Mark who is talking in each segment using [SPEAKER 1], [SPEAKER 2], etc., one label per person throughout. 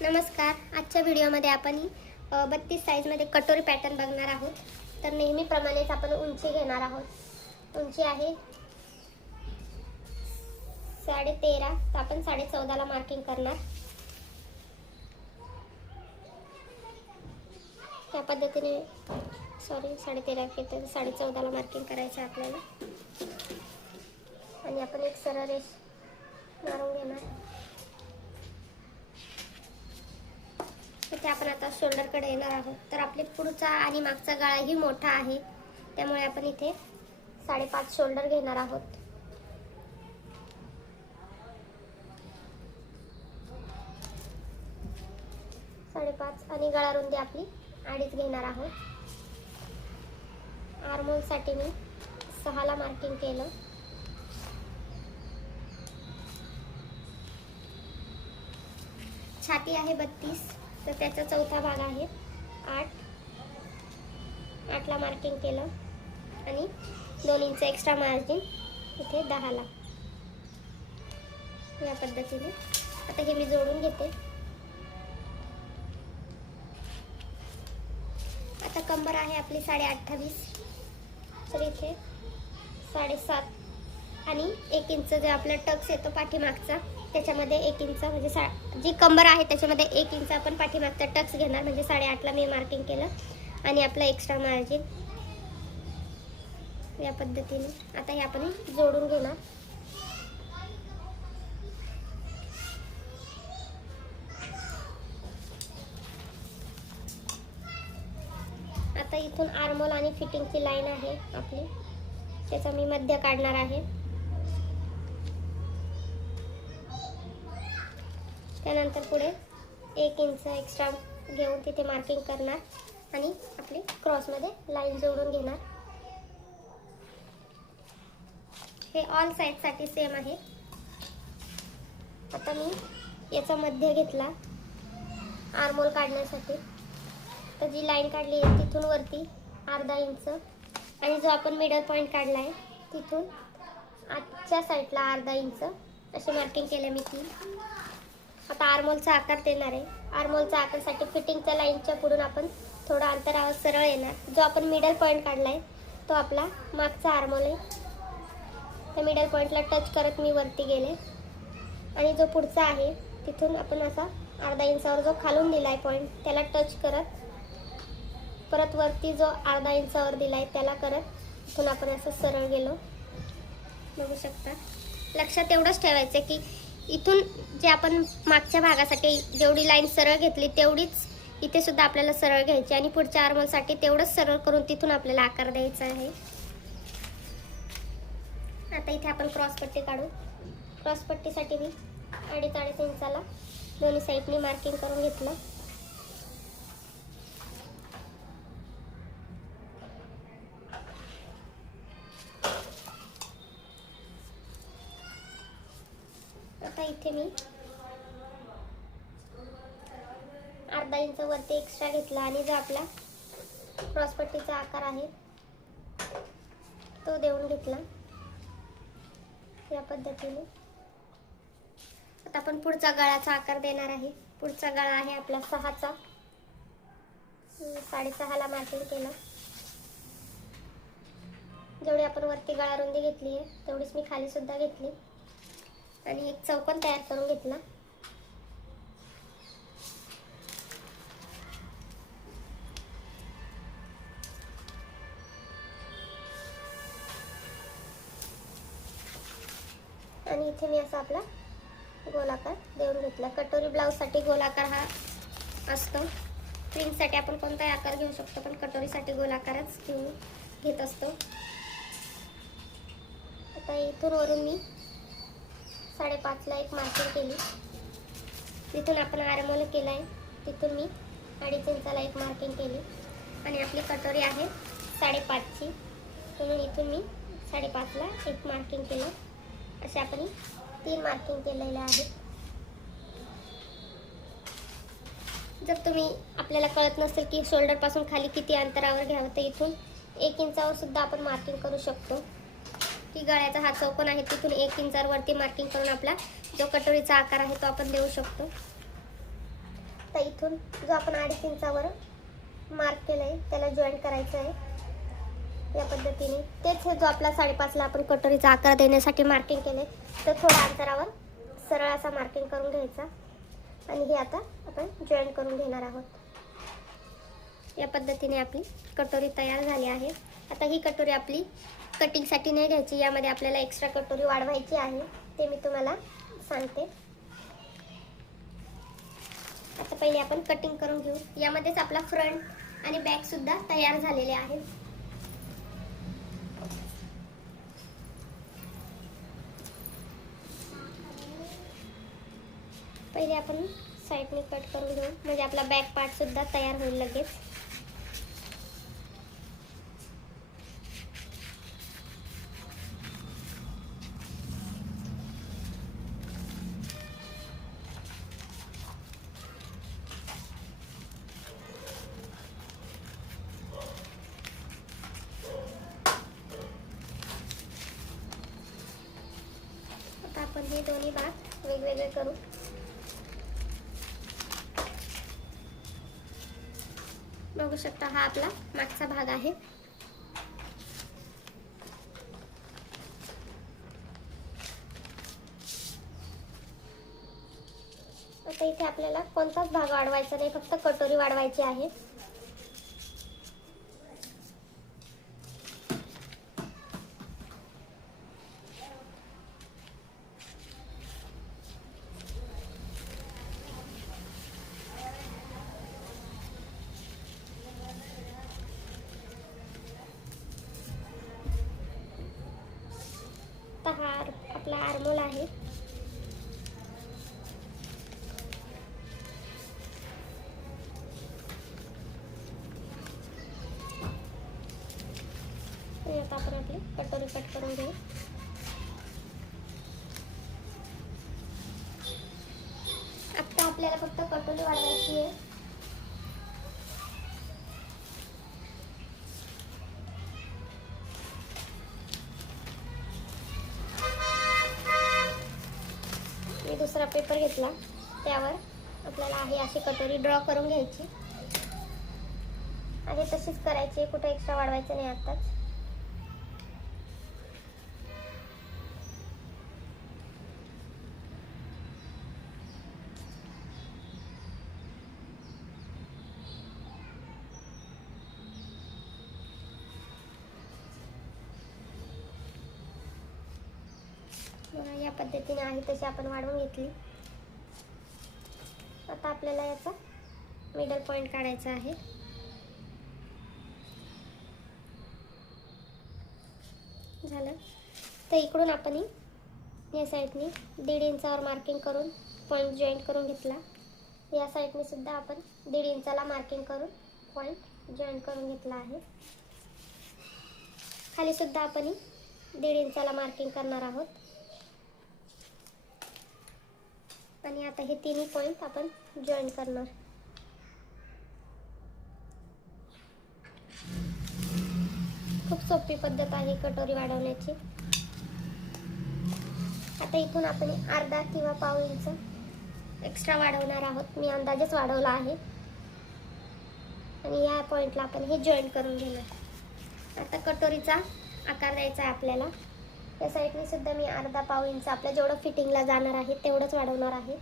[SPEAKER 1] नमस्कार. आजच्या व्हिडिओमध्ये आपण बत्तीस साईजमध्ये कटोरी पॅटर्न बघणार आहोत. तर नेहमीप्रमाणेच आपण उंची घेणार आहोत. उंची आहे साडे तेरा तर आपण साडे चौदाला मार्किंग करणार. त्या पद्धतीने सॉरी साडे तेरा तर साडे चौदाला मार्किंग करायचं आपल्याला. आणि आपण एक सरळ रेष मारून घेणार. इथे आपण आता शोल्डरकडे येणार आहोत. तर आपले पुढचा आणि मागचा गळाही मोठा आहे. त्यामुळे आपण इथे साडेपाच शोल्डर घेणार आहोत. साडेपाच आणि गळा रुंदी आपली अडीच घेणार आहोत. आर्मोलसाठी मी सहाला मार्किंग केलं. छाती आहे बत्तीस. तर त्याचा चौथा भाग आहे. आठ. आठला मार्किंग केलं. आणि दोन इंच एक्स्ट्रा मार्जिन इथे दहाला. या पद्धतीने. आता हे मी जोडून घेते. आता कंबर आहे आपली साडे अठ्ठावीस तर इथे साडेसात आणि एक इंच जे आपला टक्स येतो पाठीमागचा त्याच्यामध्ये एक इंच म्हणजे सा जी कंबर आहे त्याच्यामध्ये एक इंच आपण पाठीमागचा टक्स घेणार म्हणजे साडेआठला मी मार्किंग केलं. आणि आपलं एक्स्ट्रा मार्जिन या पद्धतीने. आता हे आपण जोडून घेणार. आता इथून आर्मोल आणि फिटिंगची लाईन आहे आपली. त्याचा मी मध्य काढणार आहे. त्यानंतर पुढे एक इंच एक्स्ट्रा घेऊन तिथे मार्किंग करणार आणि आपली क्रॉसमध्ये लाईन जोडून घेणार. हे ऑल साईडसाठी सेम आहे. आता मी याचा मध्य घेतला आरमोल काढण्यासाठी. तर जी लाईन काढली आहे तिथून वरती अर्धा इंच. आणि जो आपण मिडल पॉईंट काढला आहे तिथून आजच्या साईडला अर्धा इंच. असे मार्किंग केले मी ती. आता आर्मोलचा आकार देणार आहे. आर्मोलचा आकारसाठी फिटिंगच्या लाईनच्या पुढून आपण थोडं अंतरावर सरळ येणार. जो आपण मिडल पॉईंट काढला आहे तो आपला मागचा आर्मोल आहे. त्या मिडल पॉईंटला टच करत मी वरती गेले. आणि जो पुढचा आहे तिथून आपण असा अर्धा इंचावर जो खालून दिला आहे पॉईंट त्याला टच करत परत वरती जो अर्धा इंचावर दिला आहे त्याला करत तिथून आपण असं सरळ गेलो. बघू शकता. लक्षात एवढंच ठेवायचं की इथून जे आपण मागच्या भागासाठी जेवढी लाईन सरळ घेतली तेवढीच इथे सुद्धा आपल्याला सरळ घ्यायची आणि पुढच्या आर्मलसाठी तेवढंच सरळ करून तिथून आपल्याला आकार द्यायचा आहे. आता इथे आपण क्रॉसपट्टी काढू. क्रॉसपट्टीसाठी मी अडीच अडीच इंचाला दोन्ही साईडनी मार्किंग करून घेतलं आता इथे मी अर्धा इंच वरती एक्स्ट्रा घेतला आणि जो आपला क्रॉसपट्टीचा आकार आहे तो देऊन घेतला. या पद्धतीने. आता आपण पुढचा गळाचा आकार देणार आहे. पुढचा गळा आहे आपला सहाचा. साडेसहाला मार्किंग केलं. जेवढी आपण वरती गळा रुंदी घेतली आहे तेवढीच मी खाली सुद्धा घेतली. आणि एक चौकोन तयार करून घेतला. इथे मी असा आपला गोलाकार देऊन घेतला. कटोरी ब्लाऊजसाठी गोलाकार हा असतो. प्रिंटसाठी आपण कोणताही आकार घेऊ शकतो पण कटोरीसाठी गोलाकारच घेऊन घेत असतो. आता इथून वरून मी साडेपाचला एक मार्किंग केली. तिथून आपण आरमोल केला आहे तिथून मी अडीच इंचाला एक मार्किंग केली. आणि आपली कटोरी आहे साडेपाचची म्हणून इथून मी साडेपाचला एक मार्किंग केलं. असे आपण तीन मार्किंग केलेलं आहे जर तुम्ही आपल्याला कळत नसेल की शोल्डरपासून खाली किती अंतरावर घ्यावं तर इथून एक इंचावर सुद्धा आपण मार्किंग करू शकतो. की गळ्याचा हा चौकोन आहे तिथून एक इंचावरती मार्किंग करून आपला जो कटोरीचा आकार आहे तो आपण देऊ शकतो. तर इथून जो आपण अडीच इंचावर मार्क केलं आहे त्याला जॉईन करायचं आहे. या पद्धतीने. तेच हे जो आपला साडेपाचला आपण कटोरीचा आकार देण्यासाठी मार्किंग केले तर थोड्या अंतरावर सरळ असा मार्किंग करून घ्यायचा. आणि हे आता आपण जॉईन करून घेणार आहोत. या पद्धतीने आपली कटोरी तयार झाली आहे. आता ही कटोरी आपली कटिंगसाठी नाही घ्यायची यामध्ये आपल्याला एक्स्ट्रा कटोरी वाढवायची आहे ते मी तुम्हाला सांगते. आता पहिले आपण कटिंग करून घेऊ. यामध्येच आपला फ्रंट आणि बॅगसुद्धा तयार झालेले आहेत. पहिले आपण साईडने कट करून घेऊ. म्हणजे आपला बॅक पार्ट सुद्धा तयार होईल लगेच. आपण हे दोन्ही भाग वेगवेगळे करू. बघू शकता हा आपला मागचा भाग आहे. आता इथे आपल्याला कोणताच भाग वाढवायचा नाही फक्त कटोरी वाढवायची आहे. हा आर- आपला आरमोल आहे. आता आपण आपली कटोरी कट करून घेऊ. आता आपल्याला फक्त कटोरी वाढवायची आहे. दुसरा पेपर घेतला. त्यावर आपल्याला आहे अशी कटोरी ड्रॉ करून घ्यायची. आणि तशीच करायची कुठे एक्स्ट्रा वाढवायचं नाही आत्ताच. या पद्धतीने आहे तशी आपण वाढवून घेतली. आता आपल्याला याचा मिडल पॉईंट काढायचा आहे. झालं. तर इकडून आपण या साईडने दीड इंचावर मार्किंग करून पॉईंट जॉईंट करून घेतला. या साईडने सुद्धा आपण दीड इंचाला मार्किंग करून पॉईंट जॉईंट करून घेतला आहे. खालीसुद्धा आपण दीड इंचाला मार्किंग करणार आहोत. आणि आता हे तिन्ही पॉईंट आपण जॉईन करणार. खूप सोपी पद्धत आहे कटोरी वाढवण्याची. आता इथून आपण अर्धा किंवा पाव इंच एक्स्ट्रा वाढवणार आहोत. मी अंदाजेच वाढवला आहे. आणि या पॉईंटला आपण हे जॉईन करून घेणार. आता कटोरीचा आकार द्यायचा आहे आपल्याला. या साईडने सुद्धा मी अर्धा पाव इंच आपल्या जेवढं फिटिंगला जाणार आहे तेवढंच वाढवणार आहे.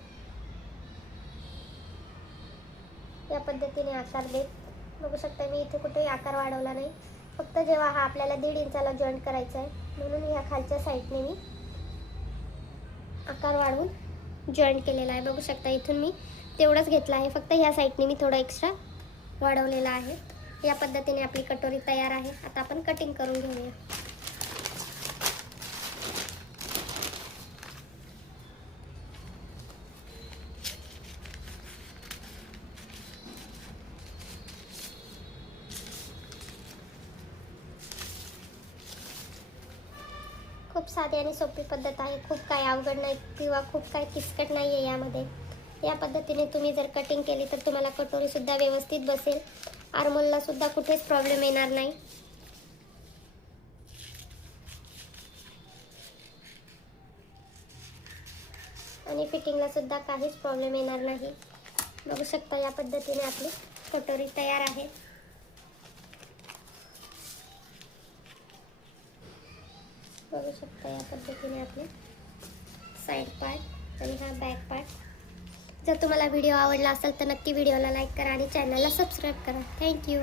[SPEAKER 1] या पद्धतीने आकार देत बघू शकता मी इथे कुठेही आकार वाढवला नाही. फक्त जेव्हा हा आपल्याला दीड इंचाला जॉईंट करायचा आहे म्हणून या खालच्या साईडने मी आकार वाढवून जॉईंट केलेला आहे. बघू शकता इथून मी तेवढंच घेतलं आहे. फक्त ह्या साईडने मी थोडं एक्स्ट्रा वाढवलेला आहे. या पद्धतीने आपली कटोरी तयार आहे. आता आपण कटिंग करून घेऊया. खूप साधी आणि सोपी पद्धत आहे. खूप काही अवघड नाही किंवा खूप काही किचकट नाही आहे यामध्ये. या पद्धतीने तुम्ही जर कटिंग केली तर तुम्हाला कटोरीसुद्धा व्यवस्थित बसेल. आरमोललासुद्धा कुठेच प्रॉब्लेम येणार नाही. आणि फिटिंगलासुद्धा काहीच प्रॉब्लेम येणार नाही. बघू शकता या पद्धतीने आपली कटोरी तयार आहे. बघू शकता या पद्धतीने आपले. साईड पार्ट आणि हा बॅक पार्ट जर तुम्हाला व्हिडिओ आवडला असेल तर नक्की व्हिडिओला लाईक करा आणि चॅनलला सबस्क्राईब करा. थँक्यू